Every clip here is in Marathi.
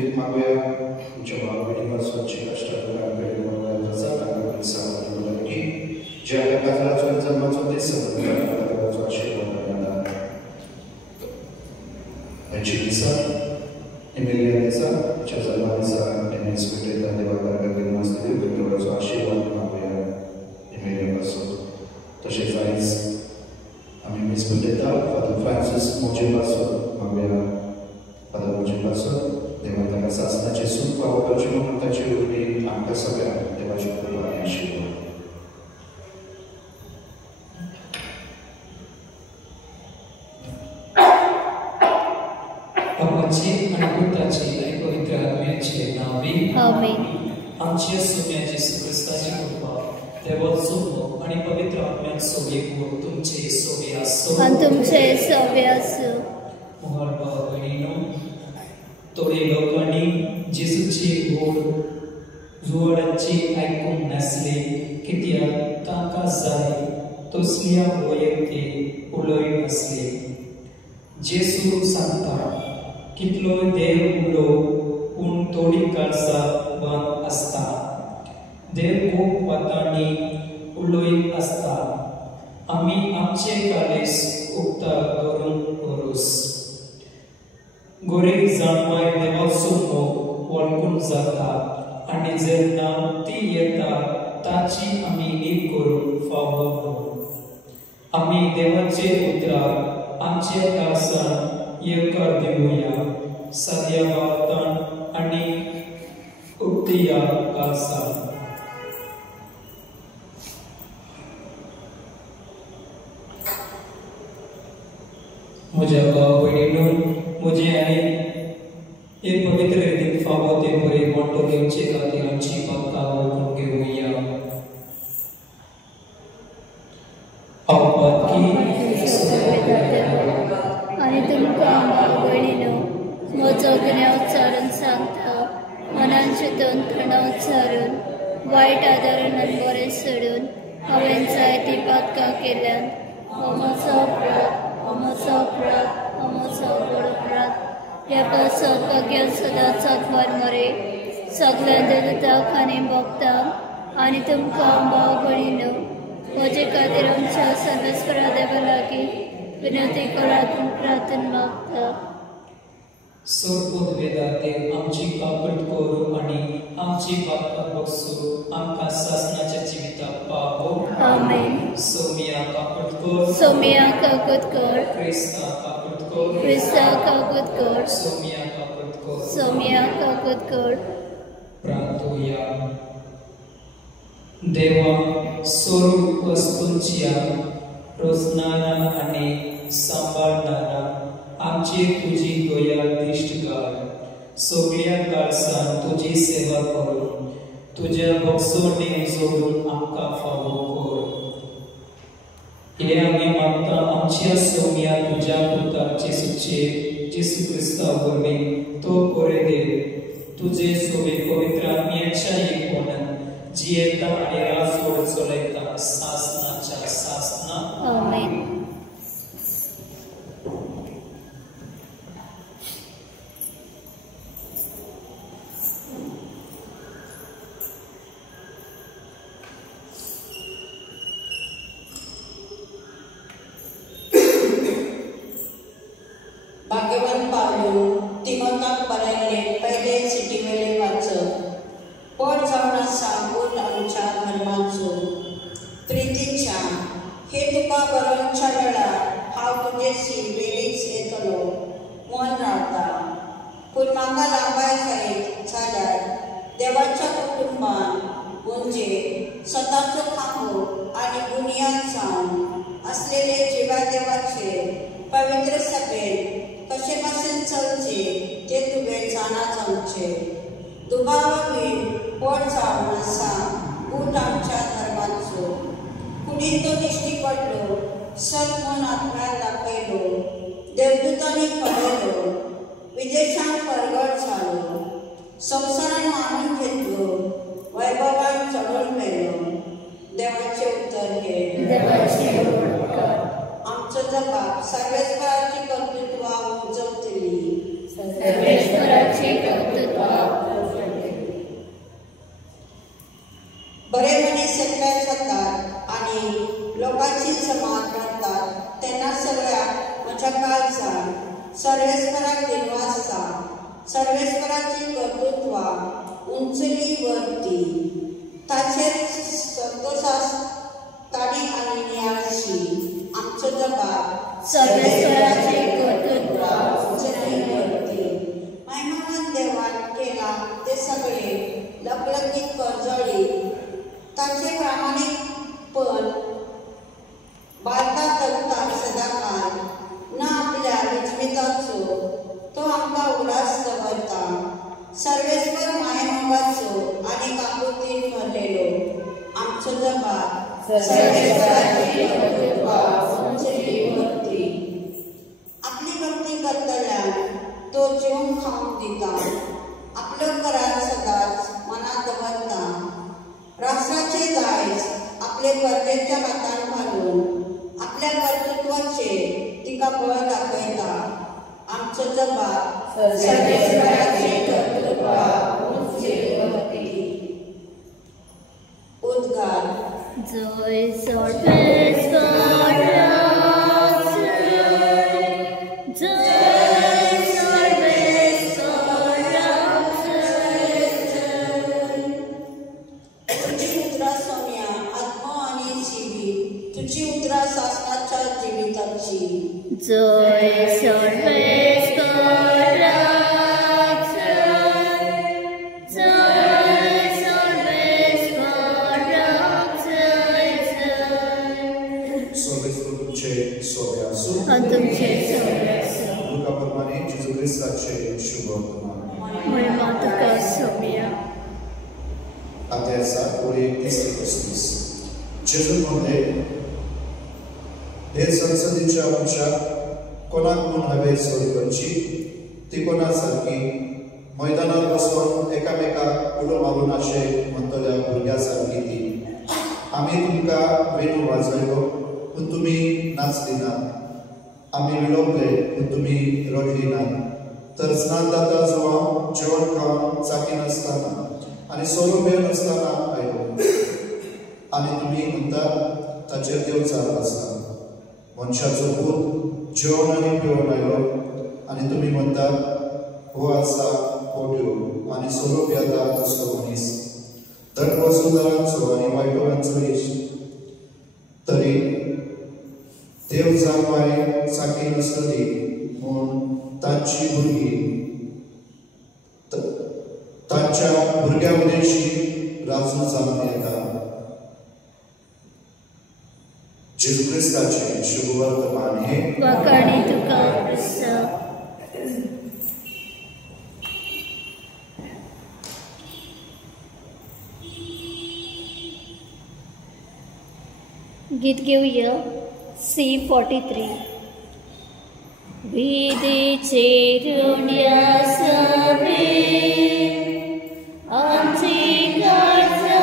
स्तुतीत मागूया तुमच्या भावबहिणीपासूनची कष्टाकडे की जे आपल्या काजळाचा जन्माचा ते समजा आशीर्वाद Evangelista Emilianesa, cea zălmanesa Enescuteta de Valcarga de Măstăriu, pentru că s-a și luat magoia Emilia Vasot. Toșe faiz, am Enescuteta, Father Francis Moce Vasot, magoia Father Moce Vasot, de mai dacă s-a stat ce sunt, va o perce mă multă ce urmei am ca să avea, de va și curvania și luat. आमच्या सोम्या जेसू ख्रिस्ताची कृपा देवाचो मोग आणि पवित्र आत्म्यात सोबे तुमचे सोबे आसो आणि तुमचे सोबे आसो. मोहर भाव भयणीनो, थोडे लोकांनी जेसूचे गोड जुवाडाचे आयकूंक नासले कित्याक तांकां जाय तसल्या वैयक्तीक उलोय नासले. जेसू सांगता, कितलोय देव उलो पूण थोडी काळजा बंद असता. देव खूप वातांनी उलोय असता. आमी आमचे कालेस उक्ता दवरून वरोस. गोरेक जाणवाय देवाचो मोग वळखून जाता आनी जेन्ना ती येता ताची आमी नीव करूंक फावो न्हू. आमी देवाचे उतराक आमच्या काळजान येवकार दिवया. सद्या वातान आणि उक्तिया काळजान. म्हज्या भाव भयणीनो, म्हजे आनी एक पवित्र रितीन फावो ते बरे मोठो घेवचे खातीर आमची बाबा वळखून घेवया. आणि तुमकां भाव भयणीनो, म्हजो गुन्यांव उच्चारून सांगता. मनान चिंतून थंडाव उच्चारून वायट आदारान बरें सोडून हांवें जायती पातकां केल्यान. हो म्हजो अपराध, हो म्हजो अपराध, हो म्हजो व्हड अपराध. ह्या पावसाक घेवन सदांच अखबार मरे सगळ्या देवतांक आनी भक्तांक आनी तुमकां भाव भयणीनो, म्हजे खातीर आमच्या सर्वेस्परा देवा लागीं विनंती करात म्हूण प्रार्थना मागता. सर्वोद वेदादेव आमची काकूट करू आणि आमची बाबा बसू आमकां सासनाच्या जिविताक पावो. आमेन. सोमिया काकूट कर, सोमिया काकूट कर, क्रिस्ता काकूट कर, क्रिस्ता काकूट कर, सोमिया काकूट कर, सोमिया काकूट कर. प्रार्थूया. देवा, स्वरूप वस्तूंच्या रोजनारा आणि सांबाळणारा आमची तुझी दया दिश्ट घाल. सगळ्या काळजान तुझी सेवा करून तुझ्या बक्षोणेक जोडून आमकां फावो कर. हे आमी मागता आमच्या सोम्या तुझ्या पुताक जेसू क्रिस्ता वरवीं तो बरे देव तुझे सोबे पवित्र आत्म्याच्या एकवटान जियेता आनी राजवट चलयता सासनाच्या सासना. आमेन. भाग्यवान पावलो तिमोथाक बरयले पहिले सिटीवेले वाचप. पड जावन आसा मूल आमच्या धर्माचो. प्रितीच्या, हे तुका बरोवच्या वेळार हांव तुजेशी वेळीच येतलो म्हूण रावता. पूण म्हाका लांबाय जायत जाल्यार देवाच्या कुटुंबान म्हणजे स्वताचो खांबो आनी बुनियाद जावन असलेले जिवा देवाचे पवित्र सभेन कशे भाशेन चलचे ते तुवें जाणा जावचे. दुबावावी पड जावन आसा बूट आमच्या धर्माचो. कुडीन तो दिश्टी पडलो, सत म्हूण आत्म्यान दाखयलो, देवदूतांनी पळयलो, विदेशांत परगट जालो, संवसारान मानून घेतलो, वैभवान चडून मेलो. देवाचे उतर हे. आमचो जबाब सर्वेस्पराची कर्तृत्वा उजवतली. सर्वेस्पराची कर्तृत्व सर्वेश्वराचे कर्तृत्व महिमान देवान केला ते सगळे लखलखीत करजळी ताचे प्रामाणिकपण बाळता तगता सदाकाळ ना आपल्या विचमिताचो तो आमकां उडास दवरता सर्वेश्वर मायेमोगाचो आनी काकुतीन भरलेलो आमचो जबाब सर्वेश्वराची भक्ती आपली भक्ती करतल्यान तो जेवून खावंक दिता आपलो घरात सदांच मनात दवरता राष्ट्राचे दायज आपले गरजेच्या हातान घालून आपल्या कर्तृत्वाचे तिका बळ दाखयता आमचो जबाब सर्वेश्वराचे कर्तृत्व उद्गार जय सर्वेश्वराचे जय तुझी उतरां सोन्या आत्मा आनी जिवीत तुझी उतरां शासनाच्या जिविताची जय सर्वेश्वराचे जय सर्वेश्वर तुमचे सोबे आसूं तुमचे सर्वेश्वर लुका प्रमाणे जेजू ख्रिस्ताचे शुभ वर्तमान महिमा तुका सोम्या आतां पुढे तिसरी पस्तीस जेजू म्हणले हे संसदीच्या मनशाक कोणाक म्हूण हांवें सोय करची ती कोणा सारकी मैदानात बसून एकामेकाक उलो मारून अशें म्हणटल्या भुरग्या सारकी ती आमी तुमकां वेणू वाजयलो पूण तुमी नाचली नात आमी विलोपले पूण तुमी रडली नात तर स्नान जाता जो हांव जेवण खावन चाकी नासतना आनी सोरो बेळ नासतना आयलो आनी तुमी म्हणटा ताचेर देव चाल आसता मनशाचो पूत जेवण आनी पिवण आयलो आनी तुमी म्हणटात हो आसा हो देव आनी सोरो पियेता तसलो मनीस धड वसुंधरांचो आनी वायटोळांचो इश्ट तरी देव जावपाय चाकी नसतली म्हूण तांची भुरगीं तांच्या भुरग्या उदेशी राजू जावन येता जेजू ख्रिस्ताचे शुभ वर्तमान हे वाखाणी तुका क्रिस्ता गीत घेऊया C43 विधीचे ऋण्या सवे आमची गरजा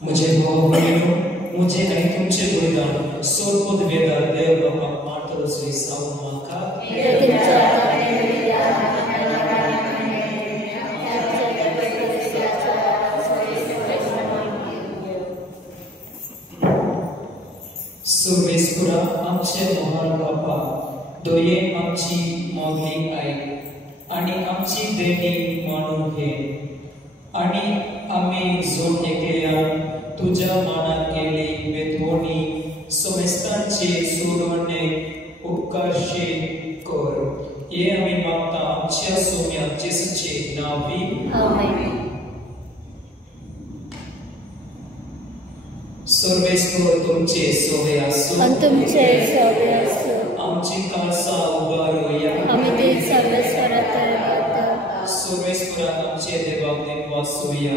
मुझे मुझे नहीं तुमचे बलिदान सोपद वेदा देव बापा मातरो श्री सावन माका सर्वेश्वरा आमचे महान बापा दोये आमची मोगली आई आणि आमची देणी मानून घे आणि आम्ही जोड एकल्या तुझ्या माना केली वेतवणी समस्तांचे सोडवणे उपकारशे कर हे आम्ही मागता आमच्या सोम्या जेसूचे नावी आमेन सर्वेश्वर तुमचे सोवे असो आणि तुमचे सोवे असो आमची कासा उभारूया आम्ही ते सर्वेश्वरात सर्वेश्वरात आमचे देवाक देव वासूया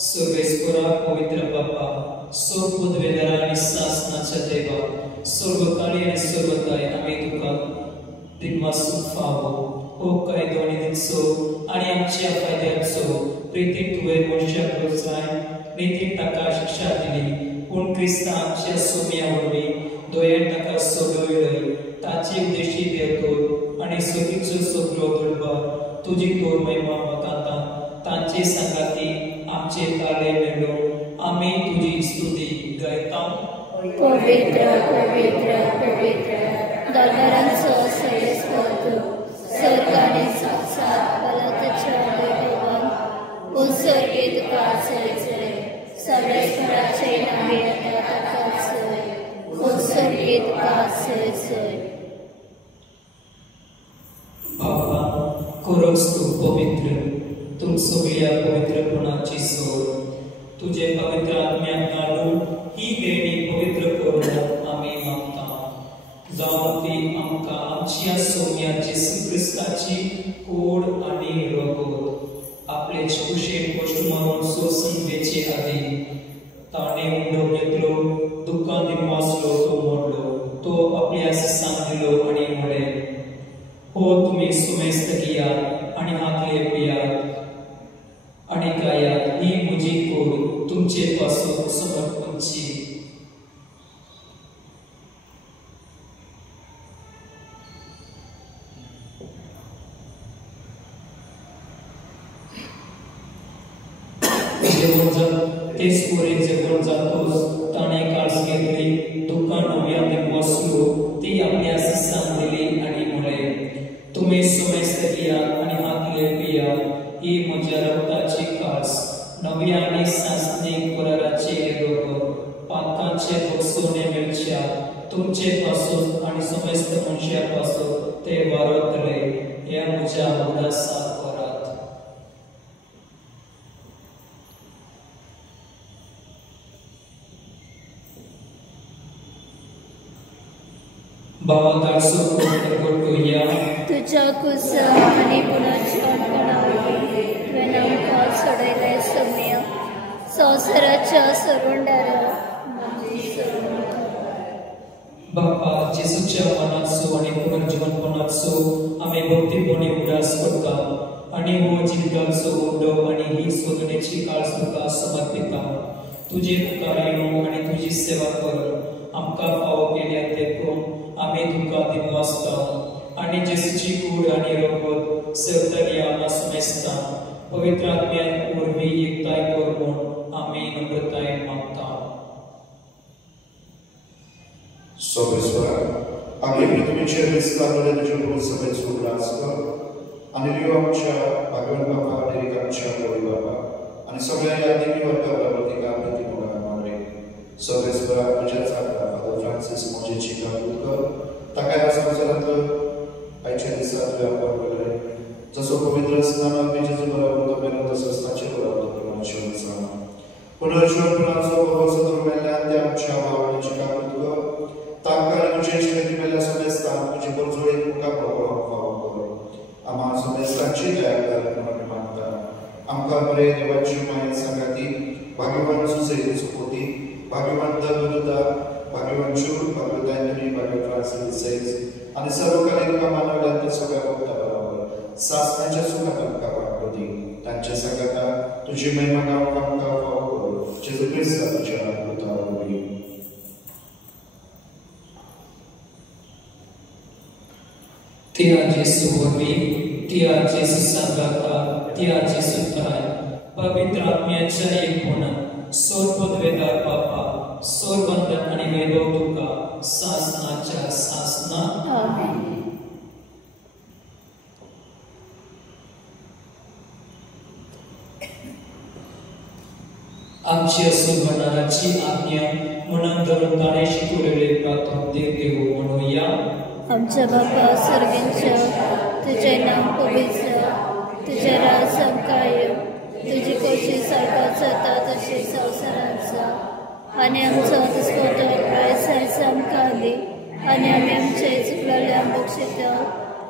सर्वेश्वरा पवित्र बापा सोर पदवेदार आणि सासनाच्या देवा सर्वकाळी आणि सर्वदाय आम्ही तुका दिनवासून फावो हो काय दोन्ही दिसो आणि आमच्या फायद्याचो प्रीती तुवें मनशाक जाय नीती ताका शिक्षा दिली पूण क्रिस्ता आमच्या सोम्या वरवी दोयेन ताका सोडवलय ताचे उद्देशी देवतो आणि सगळीचो सगळो दरबार तुजी तोर महिमा वकाता तांचे संगाती आमचे ताळे मेलो आम्ही तुझी स्तुती गायता पवित्र पवित्र पवित्र दरबारांचो सर्वेस्पर्ध सरकाने साक्षात बलाताच्या वैभवान उत्सर्गीत काचयचे सर्वेस्पराचे नावे ताकाचय उत्सर्गीत काचयचे बाबा कोरस तू पवित्र तू सगळ्या पवित्रपणाची सोड तुझे पवित्र आत्म्याक घालून ही देणी पवित्र करून आम्ही मागता जावं ती आमकां आमच्या सोम्या जेसू क्रिस्ताची ओड आणि रगत आपले कुशेक गोष्ट मारून सोसून वेचे आदी ताणे उंडो घेतलो दुःखां दिनवासलो तो मोडलो तो आपल्या सांगिलो आणि म्हळे हो तुम्ही सुमेस्त किया आणि हातले पियात आणि गायात ही मुजी कोड तुमचे पासून समर्पणची तेच पुरे जगून जातोस ताणे काळस घेतली दुःखां नव्या दिवसलो ती आपल्या सांग दिली आणि म्हळे तुम्ही सुमेस्त किया आणि हातले पिया ही म्हज्या रक्ताची कास नव्या आणि सासने कुराराचे रोग पातकांचे बसोने मिळच्या तुमचे पासून आणि समस्त मनशापासून ते वारतले या म्हज्या उदासा वरात बाबा तारसो कोटोया तुझ्या कुसा आणि पुनर्जीवनपणावरवी तुवें आमकां सोडयलें सोम्य संवसाराच्या सरवंडारा बापा जेसूच्या मनाचो आणि पुनर्जीवनपणाचो आम्ही भक्तीपणे उदास करता आणि हो जिविताचो उंडो आणि ही सोदनेची काळज तुका समर्पिता तुझे मुखार येवं आणि तुझी सेवा कर आमकां फावो केल्या देखून आम्ही तुका दिनवासता आणि जेसूची कूड आणि रगत सेवतली आम्हा समेस्ता पवित्र आत्म्यान वरवी एकताय कर म्हूण आम्ही नम्रताय मागता Sobreswar, आम्ही पृथ्वीचे विस्तारले तुझे बोल समेत उल्हास कर आणि लिओ आमच्या भगवान बापा डेरिकांच्या बोळी बापा आणि सगळ्या यादीने वर्गावरती का प्रतिमोगा मारे sobreswar तुझ्या चांगला फादर फ्रान्सिस मोजेची काबूल कर ताका संसारात आयच्या दिसात व्यापार वगैरे जसो पवित्र स्नानात जेजू बरोबर मेलो तसंच ताचे बरोबर परमेश्वराचा पुनर्जीवनपणाचो भरोसा दवरलेल्या त्या आमच्या भावनेची काबूल कर ताका तुझे श्रेणी मेल्या समेस्तान तुझी परजोळी मुखार पळोवपाक फावो कर आम्हा समेस्तांची दया कर मागता आमकां बरे देवाची माये सांगाती भाग्यवान सुसैली सुपोती भाग्यवान दरदुदा भाग्यवान चूर भाग्यवान एंटनी भाग्यवान फ्रांसिस आणि सर्वकालीन मानवल्या सगळ्या भक्ता बरोबर सासनाच्या सुखात आमकां वाटो दी तांच्या संगता तुझी महिमा गावपाक आमकां फावो कर जेजू क्रिस्ता तुज्या पुतावरवी त्या जेसू वरवी त्या जेसू संगाता त्या जेसू काय पवित्र आत्म्याच्या एकपणात सोर पदवेदार बापा सोर बंधन आणि वैभव तुका सासनाच्या सासना आमेन. आमच्या सुगणाची आज्ञा मनात धरून ताणे शिकवलेले प्रार्थना देव म्हणूया आमच्या बापा सर्वेंच्या तुझे नाम पवित्र तुझे राज कायम तुझी कशी सारखा जाता तशी संवसारांचा आणि आमचो दिसपतो प्रायसायचा आमकां दी आणि आमी आमचे चुकलेल्या बक्षिता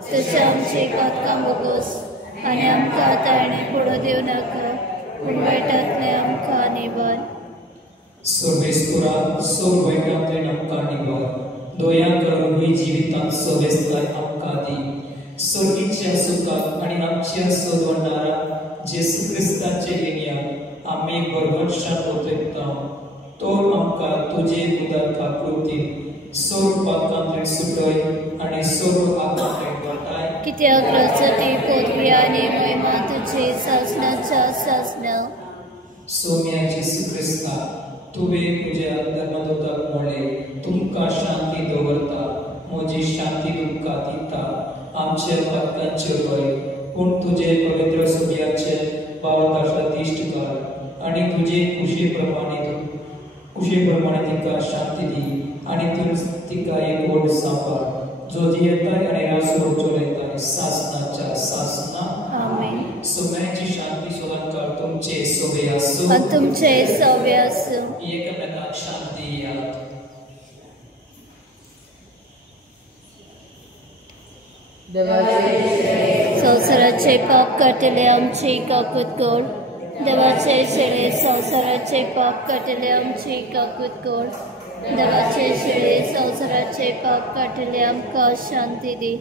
तशें आमची कातकां बोगस आणि आमकां ताळणे पडो दिवं नाका पूण वायटांतले आमकां निवार सर्वेस्पुरा सोर वैटांतले आमकां निभार दोया करून ही जिवितांत सवेस्ताय आमकां दी सर्गीच्या सुखाक आनी आमच्या सोदवणारा जेसू क्रिस्ताचे येण्याक आमी बरवंशान ओतयता तो आमकां तुजे उदारका कृती सोर पाकांतले सुटय आनी सोर आकांतले घटाय कित्याक रचती पदवी आनी महिमा तुजी सासणाच्या सासणां सोम्या जेसू क्रिस्ता तुवें तुज्या धर्मदूताक म्हणलें तुमकां शांती दवरता म्हजी शांती तुमकां दिता आमच्या पातकांचेर रोय पूण तुजे पवित्र सुर्याचे पावताशा दिश्ट कर आनी तुजे खुशी प्रमाणे तिका शांती दी आनी तिका एक व्हड सांबाळ जो जियेताय आनी रासो चलयताय सासणाच्या सासना आमीन सोम्याची शांती सोलांकार तुमचे सोबे आसूं आनी तुमचे सवे आसूं एकमेकांक शांती दियात संवसाराचे पाप काडटले आमची काकूत गोड देवाचे शेळे संवसाराचे पाप काडटले आमची काकूत गोड देवाचे शेळे संवसाराचे पाप काडटले आमकां शांती दी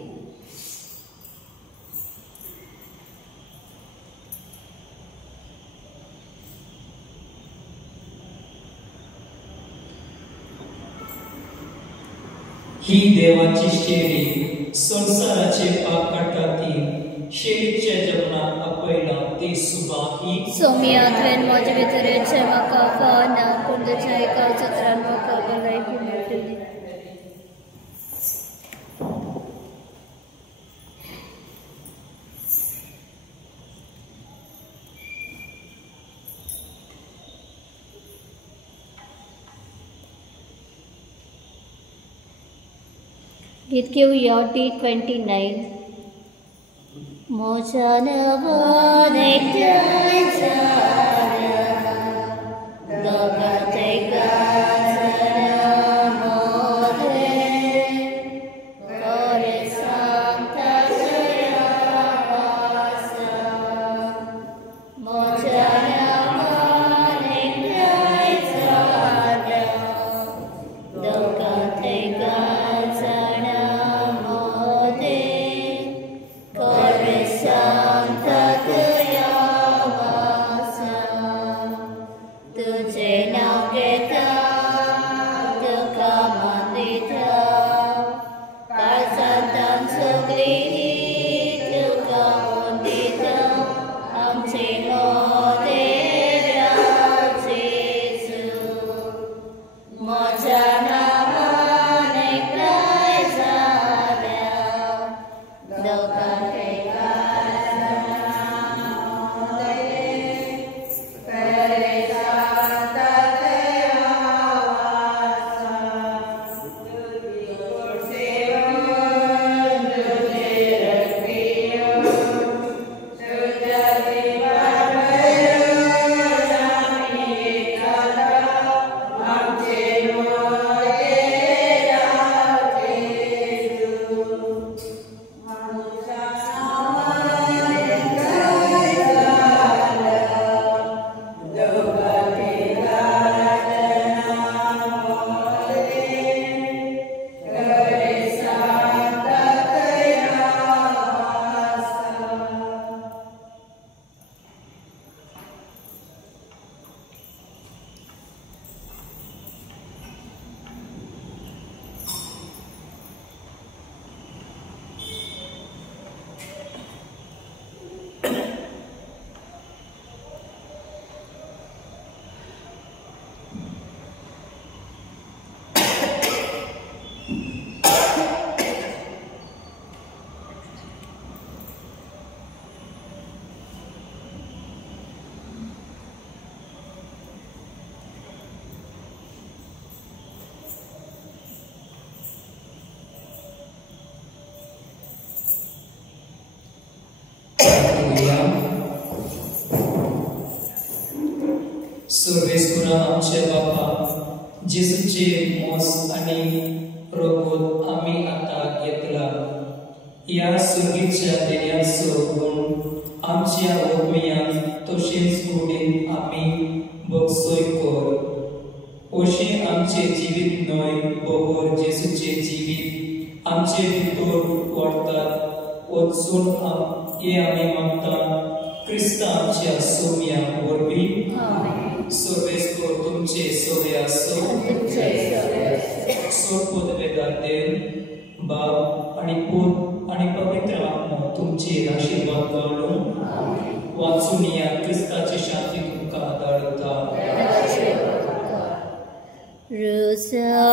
ही देवाची शेळी संसाराचे पाप काडटा ती शेळीच्या जगनात आपयला ती सुबा ही सोम्या तुवें म्हजे भितरेचे म्हाका फावना पूण तुज्या एका उतरान म्हाका भलायकी मेळटली गीत घेऊया T29 मोच्या नवान एकट्याय झाल्या दोगात एका जनामध्ये कोरे सांगता जया वासा मोच्या नवान एकट्याय झाल्या दोगात एका सर्वेस्पुरा आमचे बापा जेसूचे मोस आनी प्रबोध आमी आता घेतला या सुगीच्या देण्याचो गुण आमच्या ओमियांत तशेंच कुडीन आमी बगसोय कर ओशे आमचे जीवित न्हय बहोर जेसूचे जीवित आमचे भितर वाडतात वचून आमी मागता क्रिस्ता आमच्या सोम्या वरवीं सर्वेस्पर तुमचे सोवे आसो सोपद वेदार देव बाब आनी पूत आनी पवित्र आत्मा तुमचेर आशीर्वाद घालून वाचून या क्रिस्ताची शांती तुमकां धाडटा रोसा